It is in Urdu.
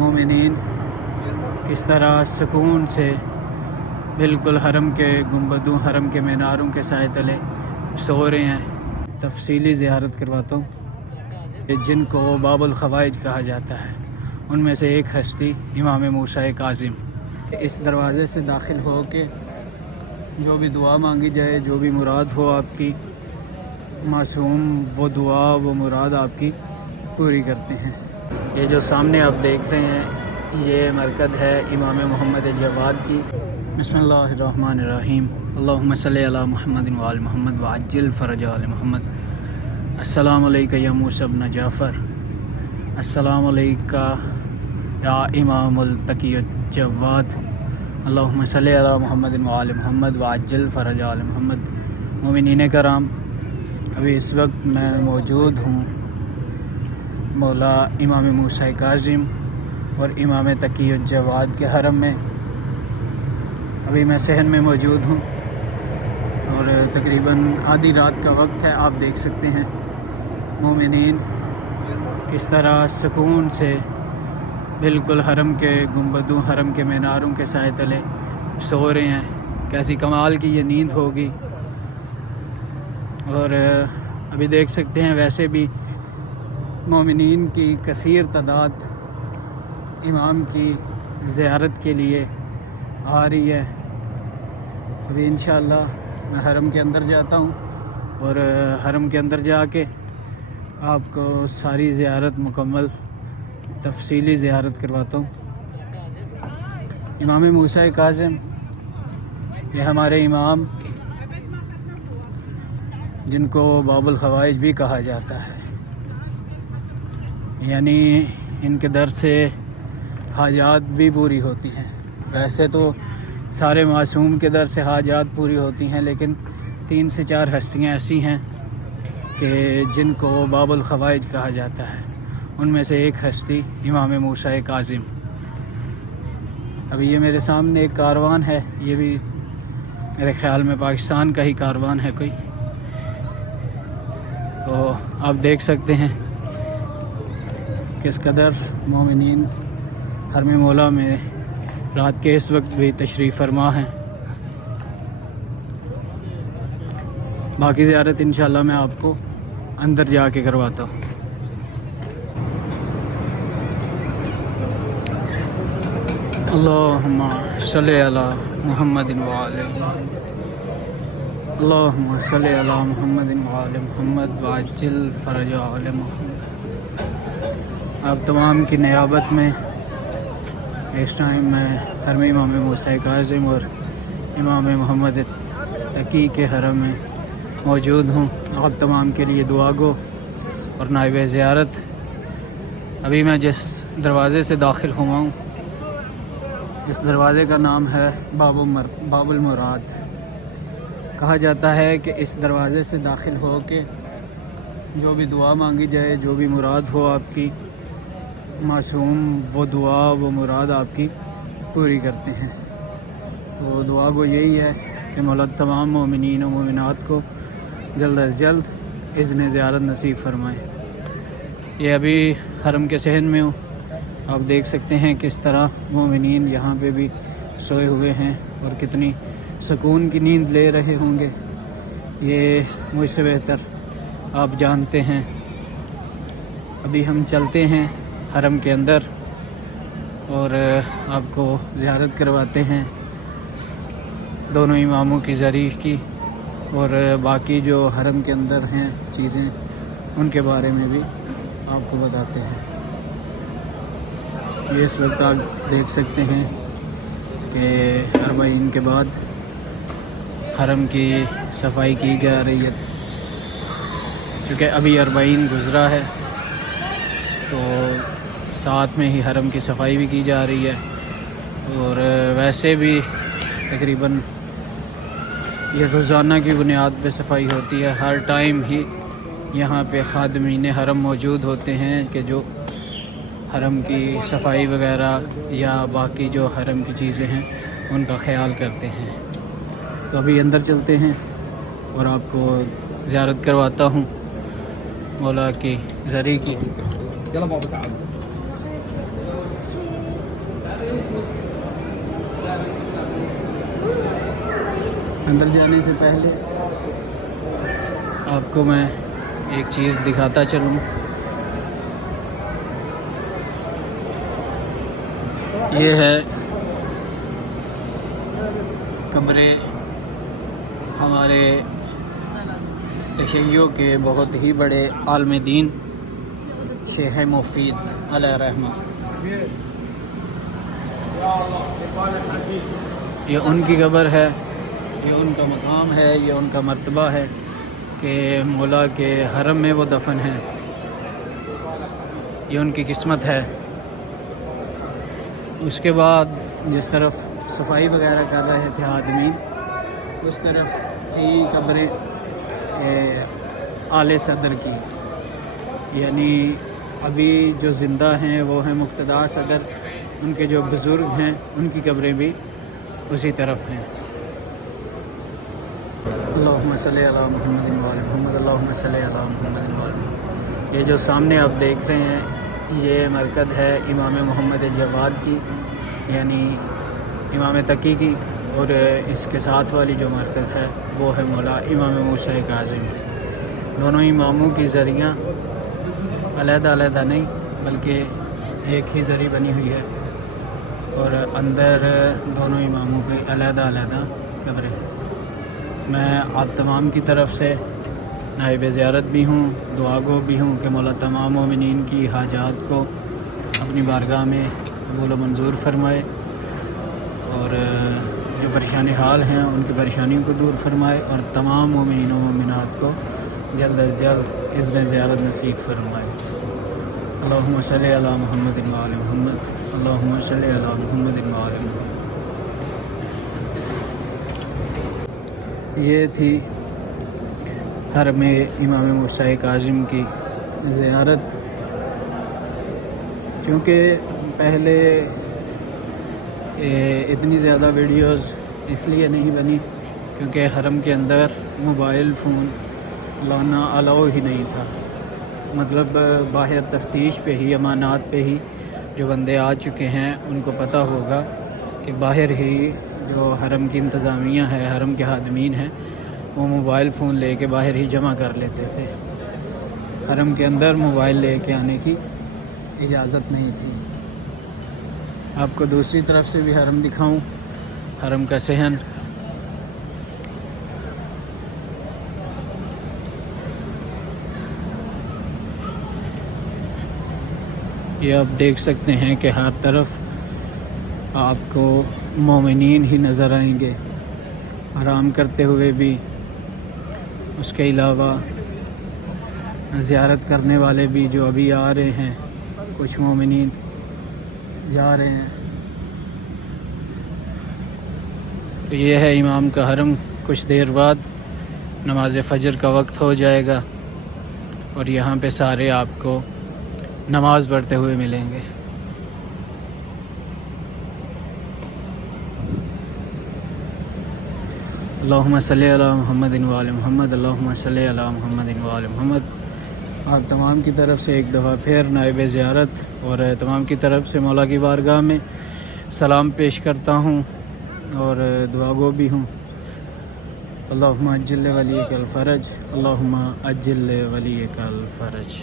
مومنین کس طرح سکون سے بالکل حرم کے گنبدوں، حرم کے میناروں کے سائے تلے سو رہے ہیں۔ تفصیلی زیارت کرواتا ہوں جن کو باب الخوائج کہا جاتا ہے، ان میں سے ایک ہستی امام موسیٰ کاظم۔ اس دروازے سے داخل ہو کے جو بھی دعا مانگی جائے، جو بھی مراد ہو آپ کی، معصوم وہ دعا وہ مراد آپ کی پوری کرتے ہیں۔ یہ جو سامنے آپ دیکھ رہے ہیں یہ مرکز ہے امام محمد جواد کی۔ بسم اللہ الرحمن الرحیم، اللہم صلی علی محمد وآل محمد وعجل فرج آل محمد۔ السلام علیکہ یا موسیٰ بن جعفر، السلام علیکہ یا امام التقی الجواد، اللہم صلی علی محمد وآل محمد وعجل فرج آل محمد۔ مومنین کرام، ابھی اس وقت میں موجود ہوں مولا امام موسیٰ کاظم اور امام تقی الجواد کے حرم میں۔ ابھی میں صحن میں موجود ہوں اور تقریباً آدھی رات کا وقت ہے۔ آپ دیکھ سکتے ہیں مومنین کس طرح سکون سے بالکل حرم کے گنبدوں، حرم کے میناروں کے سائے تلے سو رہے ہیں۔ کیسی کمال کی یہ نیند ہوگی۔ اور ابھی دیکھ سکتے ہیں ویسے بھی مومنین کی کثیر تعداد امام کی زیارت کے لیے آ رہی ہے۔ ابھی انشاءاللہ میں حرم کے اندر جاتا ہوں اور حرم کے اندر جا کے آپ کو ساری زیارت مکمل تفصیلی زیارت کرواتا ہوں۔ امام موسیٰ کاظم یہ ہمارے امام جن کو باب الخوائج بھی کہا جاتا ہے، یعنی ان کے در سے حاجات بھی پوری ہوتی ہیں۔ ویسے تو سارے معصوم کے در سے حاجات پوری ہوتی ہیں، لیکن 3 سے 4 ہستیاں ایسی ہیں کہ جن کو باب الخوائج کہا جاتا ہے، ان میں سے ایک ہستی امام موسیٰ کاظم۔ ابھی یہ میرے سامنے ایک کاروان ہے، یہ بھی میرے خیال میں پاکستان کا ہی کاروان ہے کوئی، تو آپ دیکھ سکتے ہیں کس قدر مومنین حرم مولا میں رات کے اس وقت بھی تشریف فرما ہیں۔ باقی زیارت انشاءاللہ میں آپ کو اندر جا کے کرواتا ہوں۔ اللہم صلی علی محمد وآل محمد، اللہم صلی علی محمد وآل محمد وعجل فرج آل محمد۔ آپ تمام کی نیابت میں اس ٹائم میں حرم امام موسیٰ کاظم اور امام محمد تقی کے حرم میں موجود ہوں۔ آپ تمام کے لیے دعا گو اور نائب زیارت۔ ابھی میں جس دروازے سے داخل ہوا ہوں اس دروازے کا نام ہے باب المراد۔ کہا جاتا ہے کہ اس دروازے سے داخل ہو کے جو بھی دعا مانگی جائے، جو بھی مراد ہو آپ کی، معصوم وہ دعا وہ مراد آپ کی پوری کرتے ہیں۔ تو دعا گو یہی ہے کہ مولا تمام مومنین و مومنات کو جلد از جلد اذن زیارت نصیب فرمائے۔ یہ ابھی حرم کے صحن میں ہوں، آپ دیکھ سکتے ہیں کس طرح مومنین یہاں پہ بھی سوئے ہوئے ہیں اور کتنی سکون کی نیند لے رہے ہوں گے، یہ مجھ سے بہتر آپ جانتے ہیں۔ ابھی ہم چلتے ہیں حرم کے اندر اور آپ کو زیارت کرواتے ہیں دونوں اماموں کی ذریعہ کی، اور باقی جو حرم کے اندر ہیں چیزیں ان کے بارے میں بھی آپ کو بتاتے ہیں۔ یہ اس وقت آپ دیکھ سکتے ہیں کہ 40 کے بعد حرم کی صفائی کی جا رہی ہے، کیونکہ ابھی 40 گزرا ہے تو ساتھ میں ہی حرم کی صفائی بھی کی جا رہی ہے۔ اور ویسے بھی تقریباً یہ روزانہ کی بنیاد پہ صفائی ہوتی ہے، ہر ٹائم ہی یہاں پہ خادمین حرم موجود ہوتے ہیں کہ جو حرم کی صفائی وغیرہ یا باقی جو حرم کی چیزیں ہیں ان کا خیال کرتے ہیں۔ تو ابھی اندر چلتے ہیں اور آپ کو زیارت کرواتا ہوں مولا کی ذریعہ کی۔ اندر جانے سے پہلے آپ کو میں ایک چیز دکھاتا چلوں. یہ ہے قبریں ہمارے تشیع کے بہت ہی بڑے عالم دین شیخ مفید علیہ رحمہ. یہ ان کی قبر ہے، یہ ان کا مقام ہے، یہ ان کا مرتبہ ہے کہ مولا کے حرم میں وہ دفن ہیں. یہ ان کی قسمت ہے. اس کے بعد جس طرف صفائی وغیرہ کر رہے تھے آدمی، اس طرف تھی قبریں آل صدر کی، یعنی ابھی جو زندہ ہیں وہ ہیں مقتدیٰ صدر. ان کے جو بزرگ ہیں ان کی قبریں بھی اسی طرف ہیں. اللہم صلی علی محمد وعلی محمد، اللہم صلی علی محمد وعلی محمد. یہ جو سامنے آپ دیکھ رہے ہیں یہ مرکز ہے امام محمد جواد کی، یعنی امام تقی کی، اور اس کے ساتھ والی جو مرکز ہے وہ ہے مولا امام موسیٰ کاظم کی. دونوں اماموں کی ذریعہ علیحدہ علیحدہ نہیں بلکہ ایک ہی ذریعہ بنی ہوئی ہے، اور اندر دونوں اماموں کی علیحدہ علیحدہ قبریں. میں آپ تمام کی طرف سے نائب زیارت بھی ہوں، دعا گو بھی ہوں کہ مولا تمام مومنین کی حاجات کو اپنی بارگاہ میں قبول و منظور فرمائے، اور جو پریشانی حال ہیں ان کی پریشانیوں کو دور فرمائے، اور تمام مومنین و مومنات کو جلد از جلد اذن زیارت نصیب فرمائے. اللہم صلی علی محمد وعلی محمد، اللہم صلی علی محمد وعلی محمد. یہ تھی حرم امام موسیٰ کاظم کی زیارت. کیونکہ پہلے اتنی زیادہ ویڈیوز اس لیے نہیں بنی کیونکہ حرم کے اندر موبائل فون لانا الاؤ ہی نہیں تھا. مطلب باہر تفتیش پہ ہی، امانات پہ ہی جو بندے آ چکے ہیں ان کو پتہ ہوگا کہ باہر ہی جو حرم کی انتظامیہ ہے، حرم کے خادمین ہیں، وہ موبائل فون لے کے باہر ہی جمع کر لیتے تھے. حرم کے اندر موبائل لے کے آنے کی اجازت نہیں تھی. آپ کو دوسری طرف سے بھی حرم دکھاؤں، حرم کا صحن. یہ آپ دیکھ سکتے ہیں کہ ہر طرف آپ کو مومنین ہی نظر آئیں گے آرام کرتے ہوئے بھی. اس کے علاوہ زیارت کرنے والے بھی جو ابھی آ رہے ہیں، کچھ مومنین جا رہے ہیں. تو یہ ہے امام کا حرم. کچھ دیر بعد نماز فجر کا وقت ہو جائے گا اور یہاں پہ سارے آپ کو نماز پڑھتے ہوئے ملیں گے. اللہم صلی علی محمد وعلی محمد، اللہم صلی علی محمد وعلی محمد. آپ تمام کی طرف سے ایک دفعہ پھر نائب زیارت اور تمام کی طرف سے مولا کی بارگاہ میں سلام پیش کرتا ہوں اور دعا گو بھی ہوں. اللہم عجل ولیک الفرج، اللہم عجل ولیک الفرج.